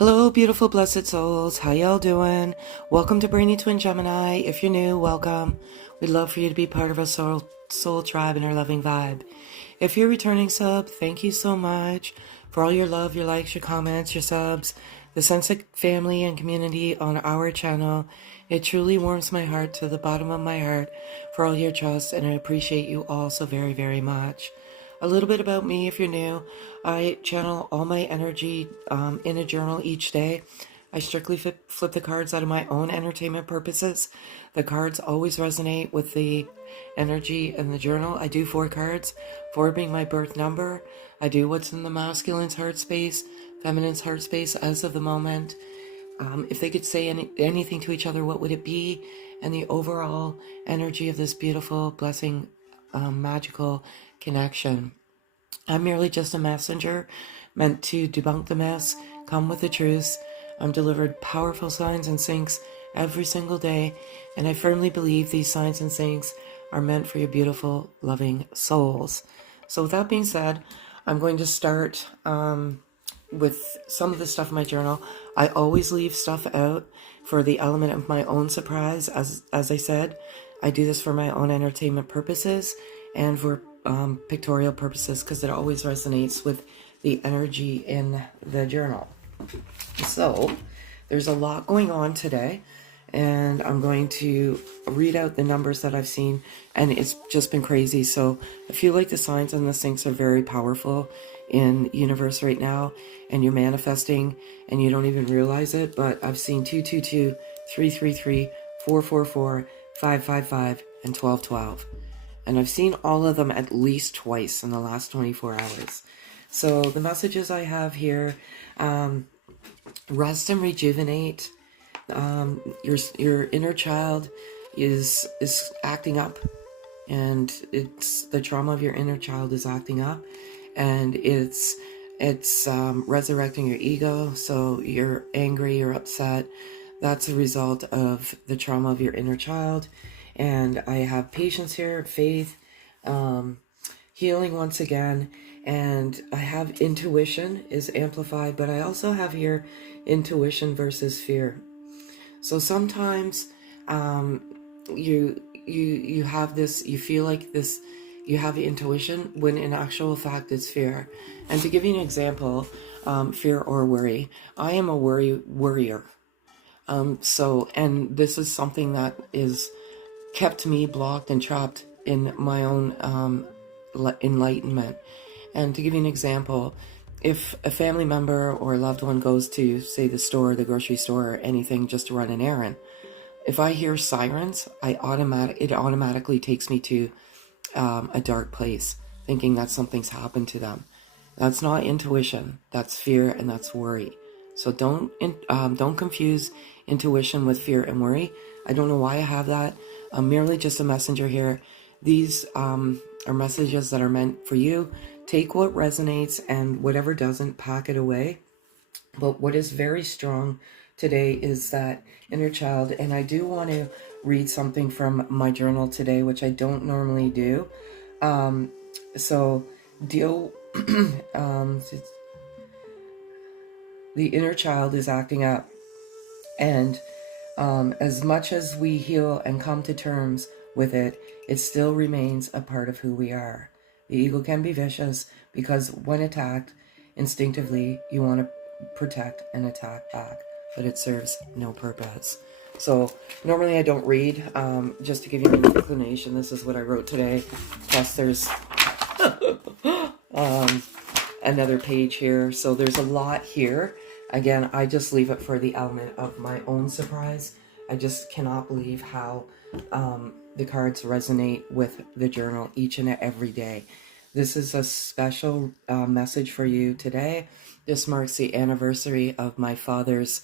Hello, beautiful, blessed souls. How y'all doing? Welcome to Brainy Twin Gemini. If you're new, welcome. We'd love for you to be part of our soul tribe and our loving vibe. If you're returning sub, thank you so much for all your love, your likes, your comments, your subs, the sense of family and community on our channel. It truly warms my heart to the bottom of my heart for all your trust, and I appreciate you all so very, very much. A little bit about me if you're new. I channel all my energy in a journal each day. I strictly flip the cards out of my own entertainment purposes. The cards always resonate with the energy in the journal. I do 4 cards, 4 being my birth number. I do what's in the masculine's heart space, feminine's heart space as of the moment. If they could say anything to each other, what would it be? And the overall energy of this beautiful, blessing, magical connection. I'm merely just a messenger meant to debunk the mess, come with the truth. I'm delivered powerful signs and syncs every single day, and I firmly believe these signs and syncs are meant for your beautiful, loving souls. So with that being said, I'm going to start with some of the stuff in my journal. I always leave stuff out for the element of my own surprise. As I said, I do this for my own entertainment purposes and for pictorial purposes because it always resonates with the energy in the journal. So there's a lot going on today, and I'm going to read out the numbers that I've seen, and it's just been crazy. So I feel like the signs and the syncs are very powerful in the universe right now, and you're manifesting and you don't even realize it. But I've seen 222, 333, 444, 555, and 1212. And I've seen all of them at least twice in the last 24 hours. So the messages I have here, rest and rejuvenate. Your inner child is acting up, and it's the trauma of your inner child is acting up, and it's resurrecting your ego. So you're angry, you're upset. That's a result of the trauma of your inner child. And I have patience here, faith, healing once again, and I have intuition is amplified, but I also have here intuition versus fear. So sometimes you have this, you feel like this, you have intuition when in actual fact it's fear. And to give you an example, fear or worry, I am a worrier. And this is something that is kept me blocked and trapped in my own enlightenment. And to give you an example, if a family member or a loved one goes to, say, the store, the grocery store, or anything just to run an errand, if I hear sirens, it automatically takes me to a dark place, thinking that something's happened to them. That's not intuition. That's fear, and that's worry. So don't confuse intuition with fear and worry. I don't know why I have that. I'm merely just a messenger here. These are messages that are meant for you. Take what resonates, and whatever doesn't, pack it away. But what is very strong today is that inner child. And I do want to read something from my journal today, which I don't normally do. So deal... the inner child is acting up. And as much as we heal and come to terms with it, it still remains a part of who we are. The ego can be vicious because when attacked, instinctively, you want to protect and attack back, but it serves no purpose. So normally I don't read, just to give you an inclination, this is what I wrote today. Plus there's another page here. So there's a lot here. Again, I just leave it for the element of my own surprise. I just cannot believe how the cards resonate with the journal each and every day. This is a special message for you today. This marks the anniversary of my father's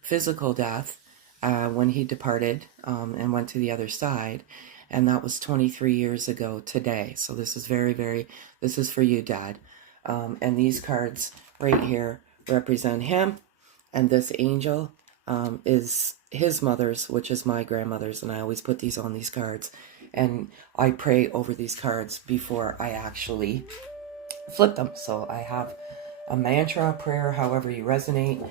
physical death when he departed and went to the other side. And that was 23 years ago today. So this is this is for you, Dad. And these cards right here represent him, and this angel is his mother's, which is my grandmother's, and I always put these on these cards, and I pray over these cards before I actually flip them. So I have a mantra, prayer, however you resonate.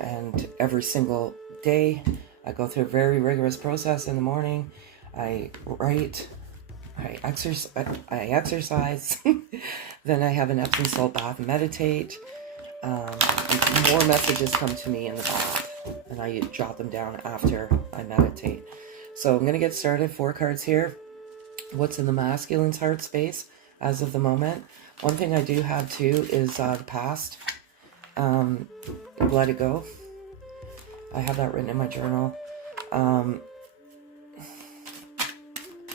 And every single day, I go through a very rigorous process in the morning. I write, I exercise, then I have an Epsom salt bath and meditate. More messages come to me in the bath, and I jot them down after I meditate. So I'm going to get started. 4 cards here. What's in the masculine's heart space as of the moment? One thing I do have too is the past. Let it go. I have that written in my journal.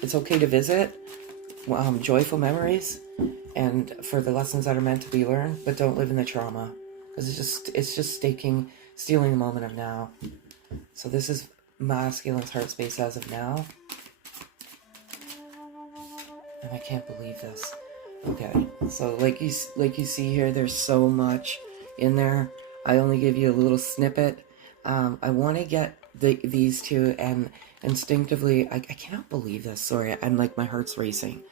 It's okay to visit joyful memories and for the lessons that are meant to be learned, but don't live in the trauma, because it's just stealing the moment of now. So this is masculine's heart space as of now, and I can't believe this. Okay, so like you see here, there's so much in there. I only give you a little snippet. I want to get these two, and instinctively, I cannot believe this. Sorry, I'm like, my heart's racing.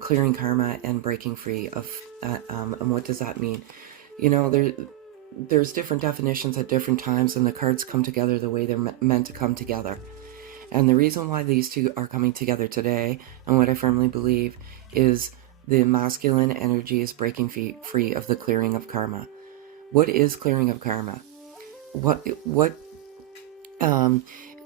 Clearing karma and breaking free of, and what does that mean? You know, there's different definitions at different times, and the cards come together the way they're meant to come together. And the reason why these two are coming together today, and what I firmly believe, is the masculine energy is breaking free of the clearing of karma. What is clearing of karma?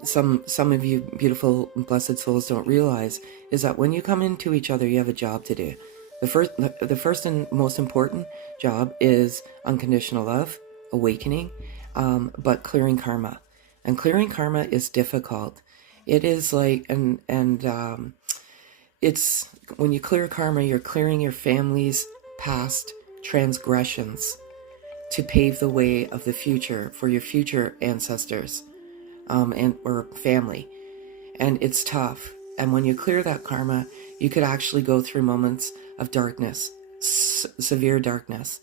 Some of you beautiful blessed souls don't realize is that when you come into each other, you have a job to do. The first and most important job is unconditional love, awakening, but clearing karma. And clearing karma is difficult. It is like, it's when you clear karma, you're clearing your family's past transgressions to pave the way of the future for your future ancestors, or family. And it's tough. And when you clear that karma, you could actually go through moments of darkness, severe darkness.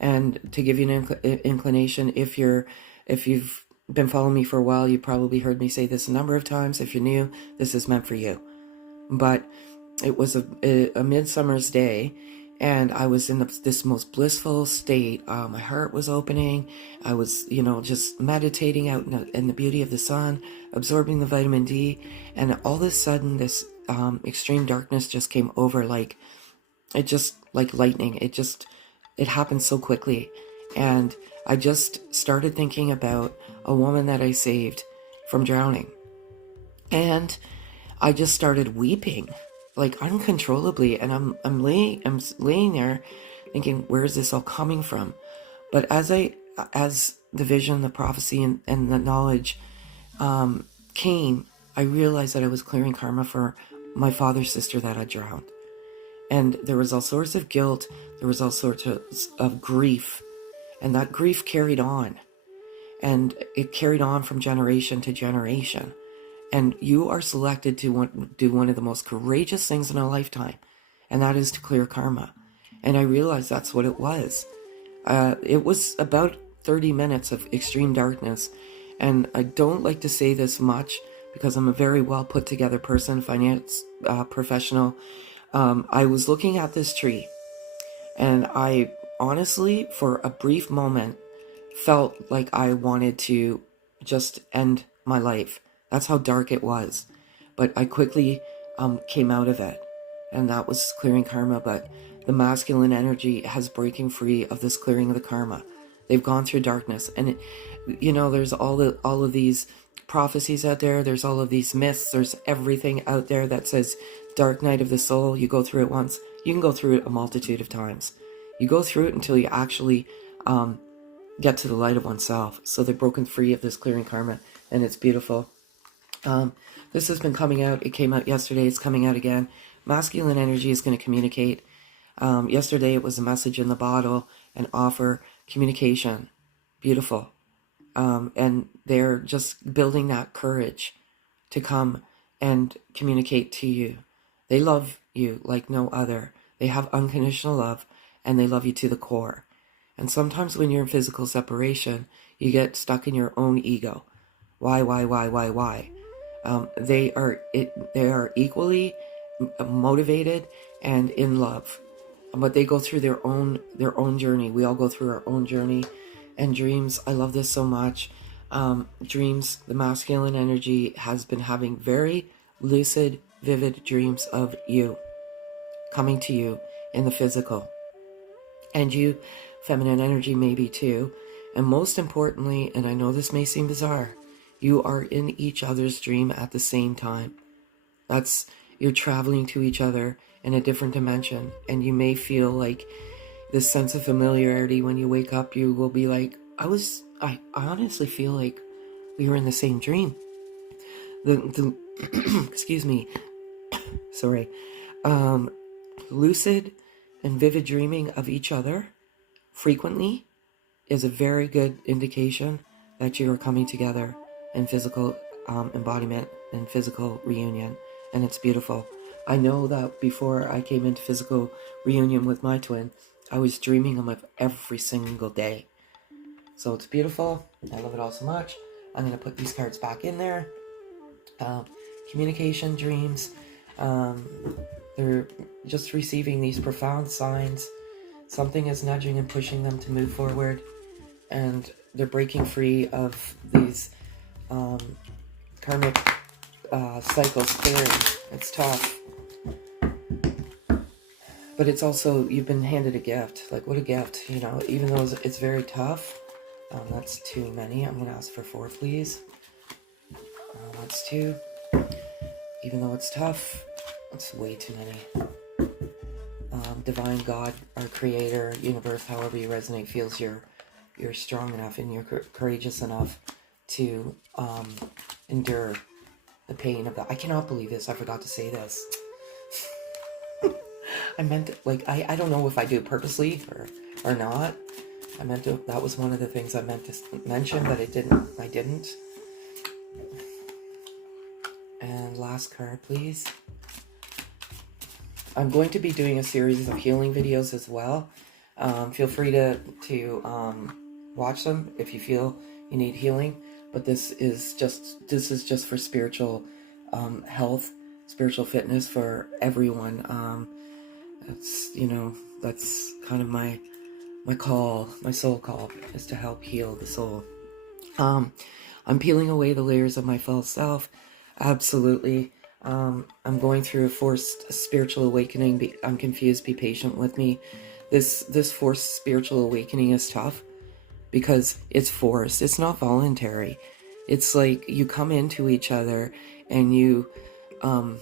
And to give you an inclination, if you've been following me for a while, you probably heard me say this a number of times. If you're new, this is meant for you. But it was a midsummer's day, and I was in this most blissful state. My heart was opening. I was, just meditating out in the beauty of the sun, absorbing the vitamin D. And all of a sudden, this extreme darkness just came over like lightning. It happened so quickly. And I just started thinking about a woman that I saved from drowning. And I just started weeping, like uncontrollably, and I'm laying there thinking, where is this all coming from? But as the vision, the prophecy, and the knowledge came, I realized that I was clearing karma for my father's sister that had drowned. And there was all sorts of guilt, there was all sorts of grief, and that grief carried on. And it carried on from generation to generation. And you are selected to do one of the most courageous things in a lifetime, and that is to clear karma. And I realized that's what it was. It was about 30 minutes of extreme darkness. And I don't like to say this much because I'm a very well put together person, finance professional. I was looking at this tree, and I honestly, for a brief moment, felt like I wanted to just end my life. That's how dark it was. But I quickly came out of it, and that was clearing karma. But the masculine energy has breaking free of this clearing of the karma. They've gone through darkness, and there's all of these prophecies out there. There's all of these myths. There's everything out there that says dark night of the soul. You go through it once, you can go through it a multitude of times. You go through it until you actually get to the light of oneself. So they're broken free of this clearing karma, and it's beautiful. This has been coming out. It came out yesterday. It's coming out again. Masculine energy is going to communicate. Yesterday it was a message in the bottle, an offer, communication. Beautiful. And they're just building that courage to come and communicate to you. They love you like no other. They have unconditional love, and they love you to the core. And sometimes when you're in physical separation, you get stuck in your own ego. Why? They are equally motivated and in love. but they go through their own journey. We all go through our own journey. And dreams, I love this so much. Dreams, the masculine energy has been having very lucid, vivid dreams of you, coming to you in the physical. And you, feminine energy, maybe too. And most importantly, and I know this may seem bizarre, you are in each other's dream at the same time. You're traveling to each other in a different dimension. And you may feel like this sense of familiarity when you wake up. You will be like, I honestly feel like we were in the same dream. The excuse me, sorry, lucid and vivid dreaming of each other frequently is a very good indication that you are coming together in physical embodiment and physical reunion, and it's beautiful. I know that before I came into physical reunion with my twin, I was dreaming them of every single day. So it's beautiful. I love it all so much. I'm going to put these cards back in there. Communication, dreams. They're just receiving these profound signs. Something is nudging and pushing them to move forward. And they're breaking free of these karmic cycles clearing. It's tough. But it's also, you've been handed a gift. Like, what a gift, you know, even though it's very tough. That's too many. I'm going to ask for 4, please. That's 2. Even though it's tough, it's way too many. Divine God, our creator, universe, however you resonate, feels you're strong enough and you're courageous enough to endure the pain of that. I cannot believe this. I forgot to say this. I meant, like, I don't know if I do it purposely or not. I meant to, that was one of the things I meant to mention, but I didn't. And last card, please. I'm going to be doing a series of healing videos as well. Feel free to watch them if you feel you need healing. But this is just for spiritual health, spiritual fitness for everyone. That's kind of my call, my soul call, is to help heal the soul. I'm peeling away the layers of my false self. Absolutely. I'm going through a forced spiritual awakening. I'm confused. Be patient with me. This forced spiritual awakening is tough because it's forced. It's not voluntary. It's like you come into each other and you kind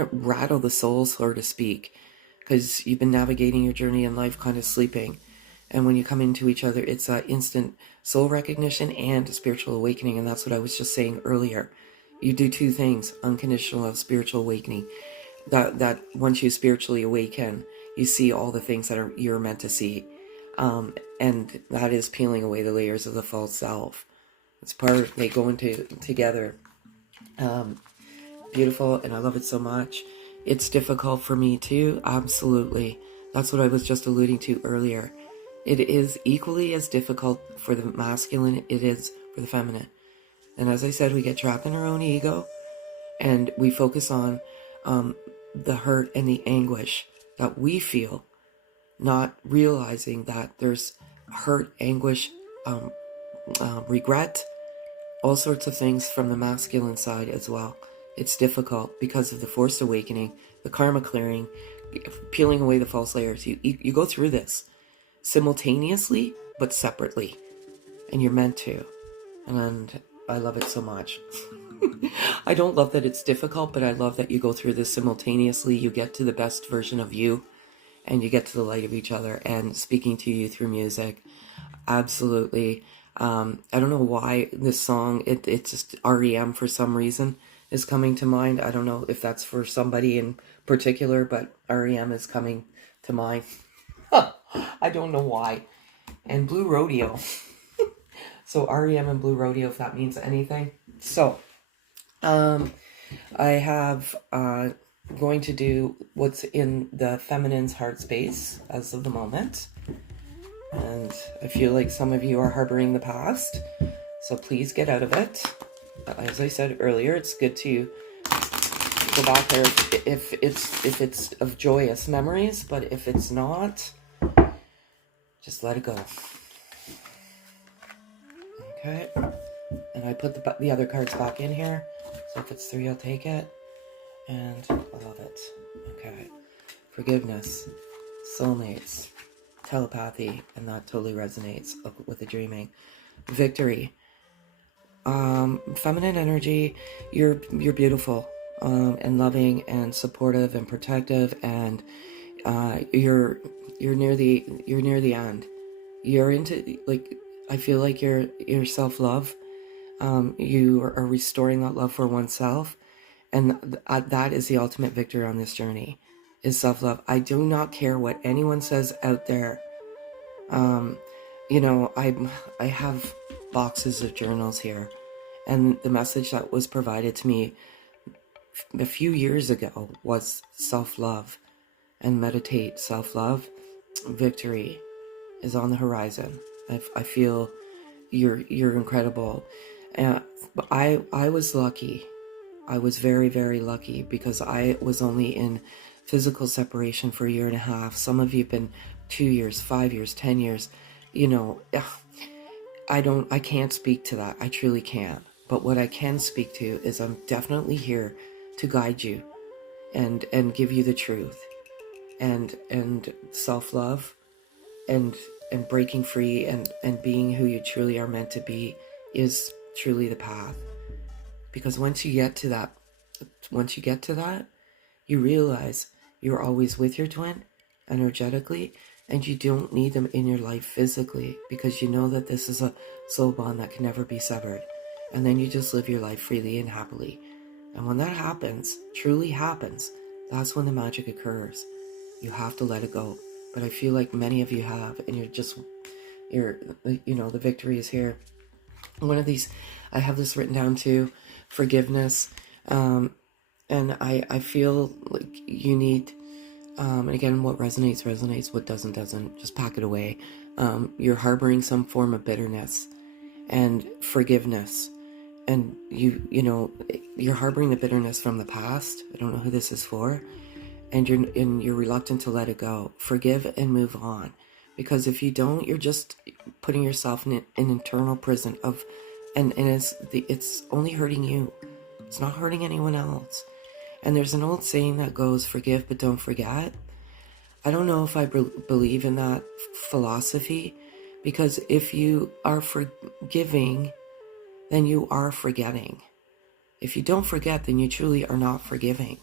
of rattle the soul, so to speak, because you've been navigating your journey in life kind of sleeping. And when you come into each other, it's an instant soul recognition and spiritual awakening. And that's what I was just saying earlier. You do 2 things, unconditional and spiritual awakening. That once you spiritually awaken, you see all the things that you're meant to see. And that is peeling away the layers of the false self. It's they go into together. Beautiful, and I love it so much. It's difficult for me too, absolutely. That's what I was just alluding to earlier. It is equally as difficult for the masculine it is for the feminine. And as I said, we get trapped in our own ego, and we focus on the hurt and the anguish that we feel, not realizing that there's hurt, anguish, regret, all sorts of things from the masculine side as well. It's difficult because of the forced awakening, the karma clearing, peeling away the false layers. You go through this simultaneously but separately, and you're meant to. And I love it so much. I don't love that it's difficult, but I love that you go through this simultaneously. You get to the best version of you, and you get to the light of each other, and speaking to you through music. Absolutely. I don't know why this song, it's just REM for some reason is coming to mind. I don't know if that's for somebody in particular, but REM is coming to mind. I don't know why. And Blue Rodeo. So REM and Blue Rodeo, if that means anything. So, I have going to do what's in the feminine's heart space as of the moment. And I feel like some of you are harboring the past, so please get out of it. As I said earlier, it's good to go back there if it's of joyous memories, but if it's not, just let it go. Okay, and I put the other cards back in here, so if it's 3, I'll take it, and I love it. Okay, forgiveness, soulmates, telepathy, and that totally resonates with the dreaming. Victory, feminine energy, you're beautiful, and loving and supportive and protective, and you're near the end. You're into, like, I feel like you're self-love. You are restoring that love for oneself, and that is the ultimate victory on this journey, is self-love. I do not care what anyone says out there. You know, I have boxes of journals here, and the message that was provided to me a few years ago was self-love, and meditate. Self-love, victory is on the horizon. I feel you're incredible. But I was lucky. I was very, very lucky, because I was only in physical separation for 1.5 years. Some of you have been 2 years, 5 years, 10 years. You know, I can't speak to that. I truly can't. But what I can speak to is I'm definitely here to guide you and give you the truth, and self-love, and breaking free, and being who you truly are meant to be is truly the path. Because once you get to that, you realize you're always with your twin energetically, and you don't need them in your life physically, because you know that this is a soul bond that can never be severed. And then you just live your life freely and happily. And when that happens, truly happens, that's when the magic occurs. You have to let it go. But I feel like many of you have, and the victory is here. One of these, I have this written down too, forgiveness. And I feel like you need, and again, what resonates, what doesn't, just pack it away. You're harboring some form of bitterness and forgiveness. And you're harboring the bitterness from the past. I don't know who this is for. And you're reluctant to let it go. Forgive and move on. Because if you don't, you're just putting yourself in an internal prison and it's only hurting you. It's not hurting anyone else. And there's an old saying that goes, forgive but don't forget. I don't know if I believe in that philosophy, because if you are forgiving, then you are forgetting. If you don't forget, then you truly are not forgiving.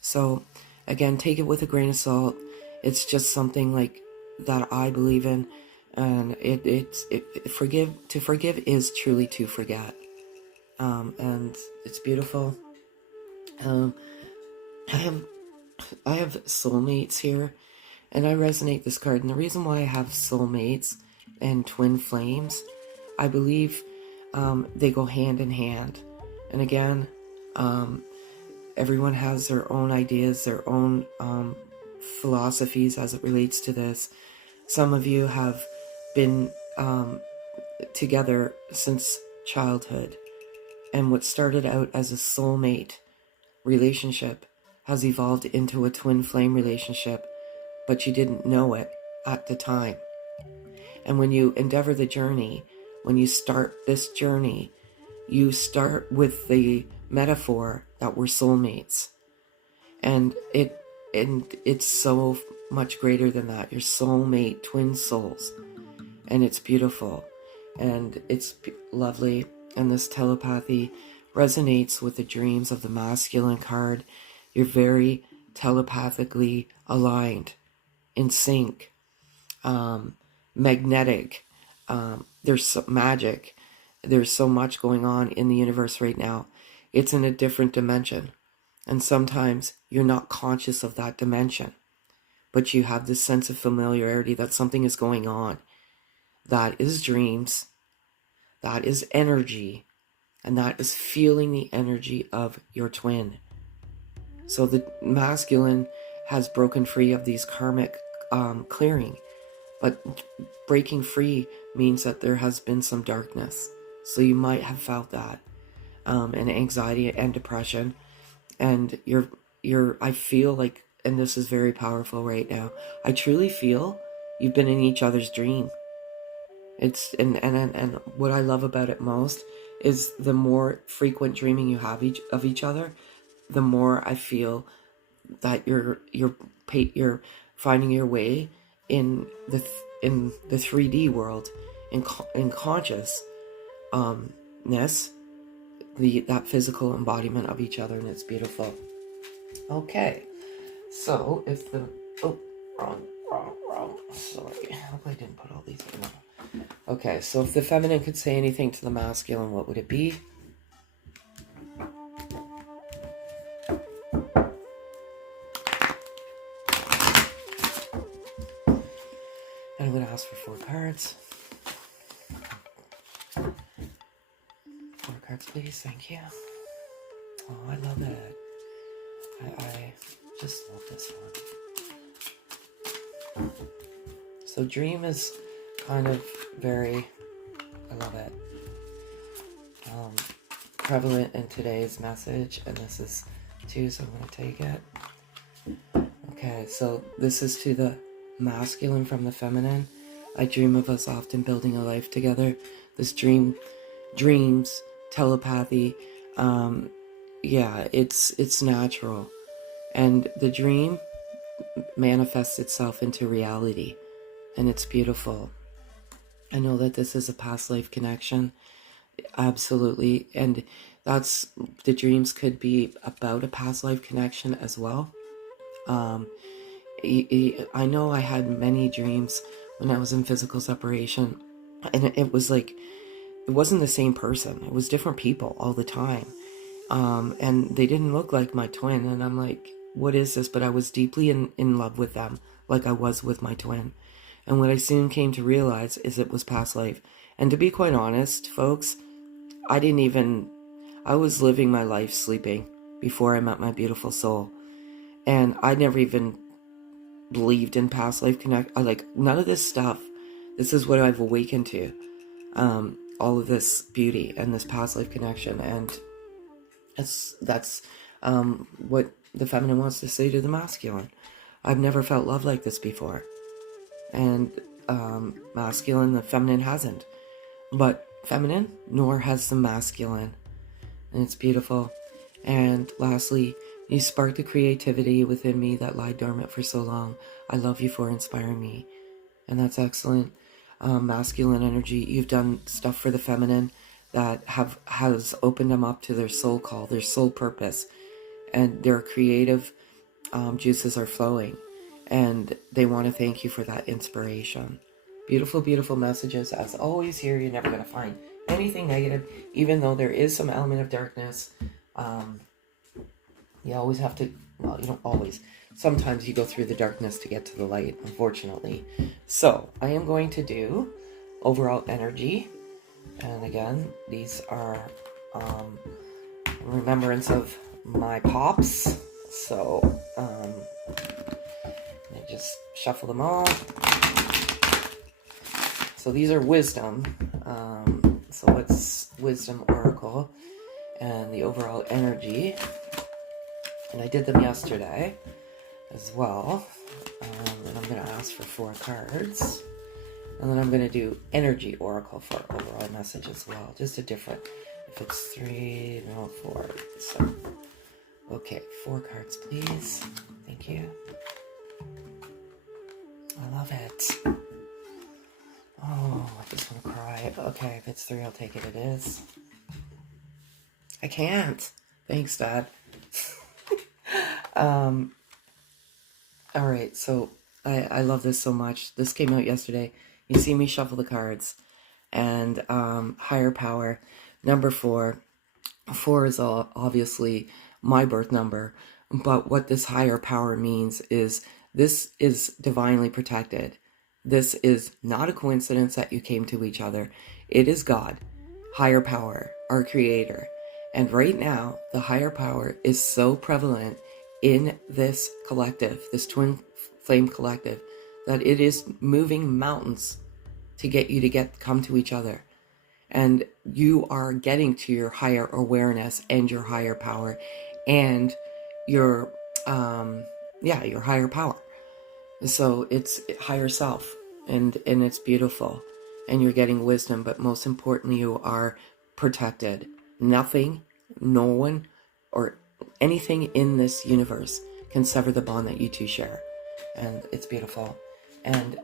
So again, take it with a grain of salt. It's just something like that I believe in, and to forgive is truly to forget, and it's beautiful. I have soulmates here, and I resonate this card. And the reason why I have soulmates and twin flames, I believe they go hand in hand. And again, everyone has their own ideas, their own philosophies as it relates to this. Some of you have been together since childhood, and what started out as a soulmate relationship has evolved into a twin flame relationship, but you didn't know it at the time. And when you endeavor the journey, when you start this journey, you start with the metaphor that we're soulmates, and it's so much greater than that. You're soulmate twin souls, and it's beautiful, and it's lovely. And this telepathy resonates with the dreams of the masculine card. You're very telepathically aligned, in sync, magnetic. There's magic. There's so much going on in the universe right now. It's in a different dimension. And sometimes you're not conscious of that dimension, but you have this sense of familiarity that something is going on. That is dreams. That is energy. And that is feeling the energy of your twin. So the masculine has broken free of these karmic clearing. But breaking free means that there has been some darkness. So you might have felt that. And anxiety and depression. And I feel like, and this is very powerful right now, I truly feel you've been in each other's dream. It's and what I love about it most is the more frequent dreaming you have of each other, the more I feel that you're finding your way in the 3D world, in consciousness, that physical embodiment of each other, and it's beautiful. Okay, so if the wrong. Sorry, I hope I didn't put all these in. Okay, so if the feminine could say anything to the masculine, what would it be? And I'm going to ask for 4 cards. 4 cards, please. Thank you. Oh, I love it. I just love this one. So dream is kind of very, I love it, prevalent in today's message, and this is too, so I'm going to take it. Okay, so this is to the masculine from the feminine. I dream of us often building a life together. This dreams, telepathy, yeah, it's natural. And the dream manifests itself into reality, and it's beautiful. I know that this is a past life connection, absolutely, and the dreams could be about a past life connection as well. I know I had many dreams when I was in physical separation, and it was like, it wasn't the same person. It was different people all the time. And they didn't look like my twin, and I'm like, what is this? But I was deeply in love with them, like I was with my twin. And what I soon came to realize is it was past life. And to be quite honest, folks, I was living my life sleeping before I met my beautiful soul. And I never even believed in past life connect. I like none of this stuff. This is what I've awakened to. All of this beauty and this past life connection. And that's what the feminine wants to say to the masculine. I've never felt love like this before. And masculine, the feminine hasn't. But feminine, nor has the masculine. And it's beautiful. And lastly, you sparked the creativity within me that lied dormant for so long. I love you for inspiring me. And that's excellent. Masculine energy, you've done stuff for the feminine that has opened them up to their soul call, their soul purpose. And their creative juices are flowing. And they want to thank you for that inspiration. Beautiful, beautiful messages. As always here, you're never going to find anything negative, even though there is some element of darkness. You always have to, well, you don't always. Sometimes you go through the darkness to get to the light, unfortunately. So, I am going to do overall energy. And again, these are remembrance of my pops. So, I just shuffle them all. So these are wisdom. So it's wisdom oracle and the overall energy. And I did them yesterday as well. And I'm going to ask for 4 cards. And then I'm going to do energy oracle for overall message as well. Just a different, if it's 3, no, 4. So, okay, 4 cards, please. Thank you. I love it. Oh, I just want to cry. Okay, if it's 3, I'll take it. It is. I can't. Thanks, Dad. Alright, so I love this so much. This came out yesterday. You see me shuffle the cards. And higher power, number 4. 4 is obviously my birth number. But what this higher power means is this is divinely protected. This is not a coincidence that you came to each other. It is God, higher power, our creator. And right now, the higher power is so prevalent in this collective, this twin flame collective, that it is moving mountains to get you to come to each other. And you are getting to your higher awareness and your higher power and your your higher power. So it's higher self, and it's beautiful, and you're getting wisdom, but most importantly, you are protected. Nothing, no one, or anything in this universe can sever the bond that you two share, and it's beautiful. And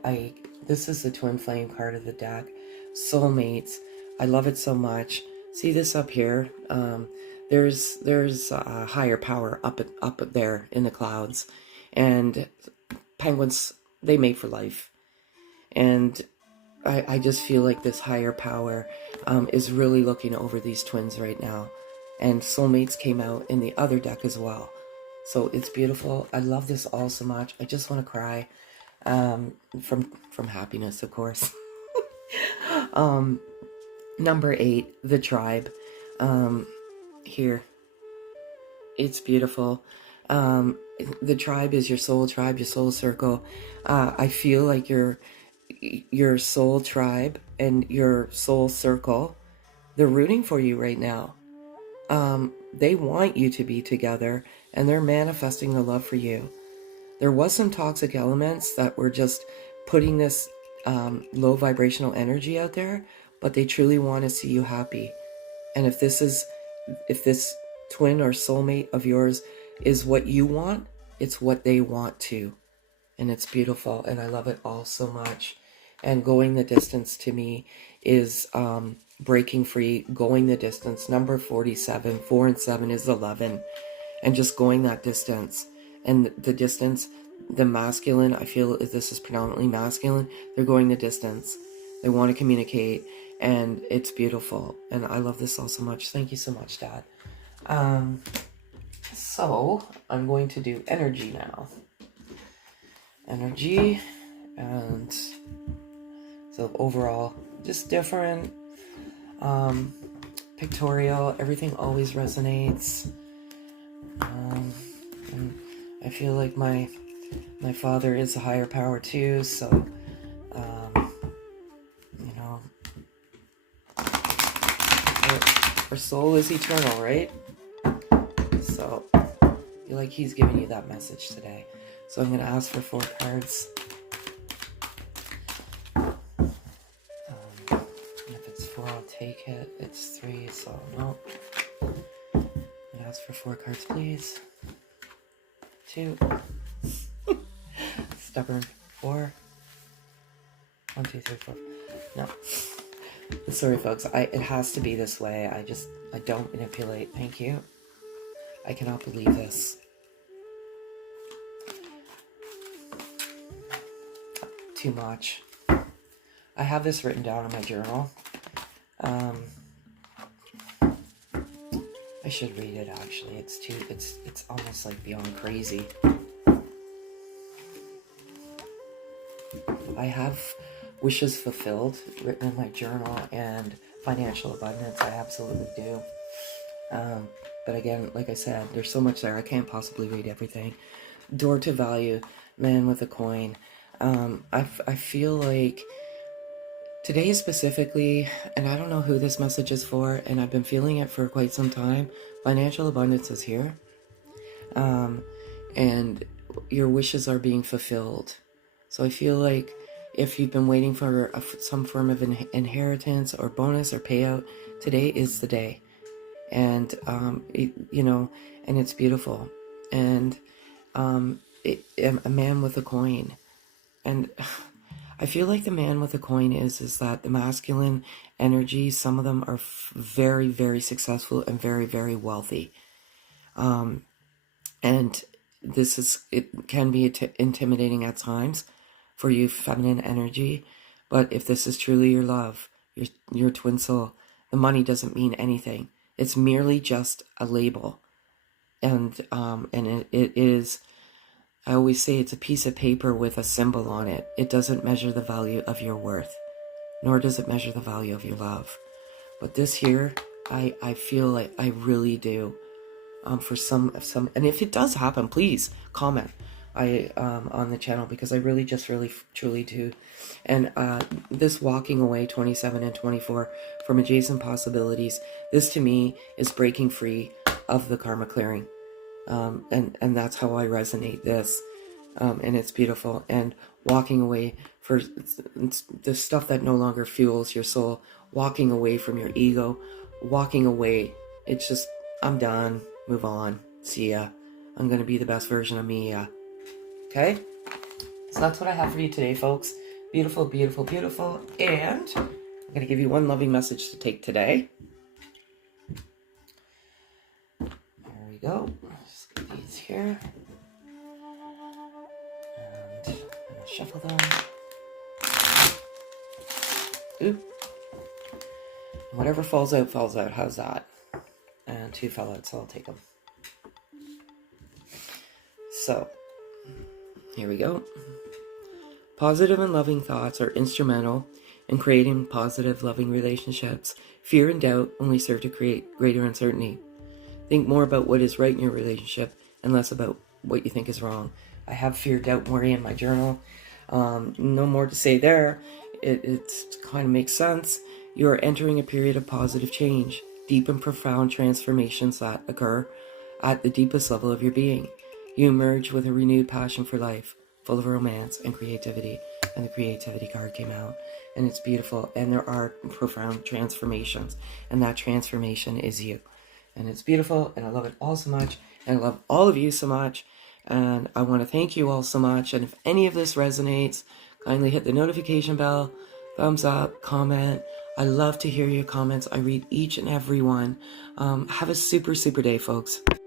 this is the twin flame card of the deck, soulmates. I love it so much. See this up here? There's a higher power up there in the clouds, and penguins, they mate for life. And I just feel like this higher power is really looking over these twins right now. And soulmates came out in the other deck as well. So it's beautiful. I love this all so much. I just want to cry from happiness, of course. Number 8, the tribe. Here. It's beautiful. The tribe is your soul tribe, your soul circle. I feel like your soul tribe and your soul circle, they're rooting for you right now. They want you to be together, and they're manifesting the love for you. There was some toxic elements that were just putting this low vibrational energy out there, but they truly want to see you happy. And if this twin or soulmate of yours is what you want, it's what they want too. And it's beautiful, and I love it all so much. And going the distance to me is breaking free, going the distance. Number 47, 4 and 7 is 11. And just going that distance. And the distance, the masculine, I feel this is predominantly masculine. They're going the distance. They want to communicate, and it's beautiful. And I love this all so much. Thank you so much, Dad. So I'm going to do energy now. Energy, and so overall, just different. Pictorial, everything always resonates. And I feel like my father is a higher power too, so you know, our soul is eternal, right? So I feel like he's giving you that message today. So I'm going to ask for 4 cards. If it's 4, I'll take it. It's 3, so no. I'm going to ask for 4 cards, please. 2. Stubborn. 4. 1, 2, 3, 4. No. Sorry, folks. It has to be this way. I don't manipulate. Thank you. I cannot believe this. Too much. I have this written down in my journal. I should read it actually. It's almost like beyond crazy. I have wishes fulfilled written in my journal, and financial abundance, I absolutely do. But again, like I said, there's so much there. I can't possibly read everything. Door to value, man with a coin. I feel like today specifically, and I don't know who this message is for, and I've been feeling it for quite some time. Financial abundance is here. And your wishes are being fulfilled. So I feel like if you've been waiting for some form of inheritance or bonus or payout, today is the day. And, and it's beautiful. And a man with a coin. And I feel like the man with a coin is that the masculine energy, some of them are very, very successful and very, very wealthy. And it can be intimidating at times for you feminine energy. But if this is truly your love, your twin soul, the money doesn't mean anything. It's merely just a label. And it is, I always say, it's a piece of paper with a symbol on it. It doesn't measure the value of your worth, nor does it measure the value of your love. But this here, I feel like I really do. For some, and if it does happen, please comment on the channel, because I really truly do. And this walking away 27 and 24 from adjacent possibilities, this to me is breaking free of the karma clearing. And that's how I resonate this. And it's beautiful. And walking away for the stuff that no longer fuels your soul, walking away from your ego, walking away. It's just, I'm done. Move on. See ya. I'm going to be the best version of me. Okay? So that's what I have for you today, folks. Beautiful, beautiful, beautiful. And I'm going to give you one loving message to take today. There we go. Just get these here. And I'm going to shuffle them. Oop. Whatever falls out, falls out. How's that? And 2 fell out, so I'll take them. So, here we go. Positive and loving thoughts are instrumental in creating positive, loving relationships. Fear and doubt only serve to create greater uncertainty. Think more about what is right in your relationship and less about what you think is wrong. I have fear, doubt, and worry in my journal. No more to say there. It kind of makes sense. You are entering a period of positive change, deep and profound transformations that occur at the deepest level of your being. You emerge with a renewed passion for life, full of romance and creativity. And the creativity card came out, and it's beautiful. And there are profound transformations, and that transformation is you. And it's beautiful, and I love it all so much, and I love all of you so much. And I want to thank you all so much. And if any of this resonates, kindly hit the notification bell, thumbs up, comment. I love to hear your comments. I read each and every one. Have a super, super day, folks.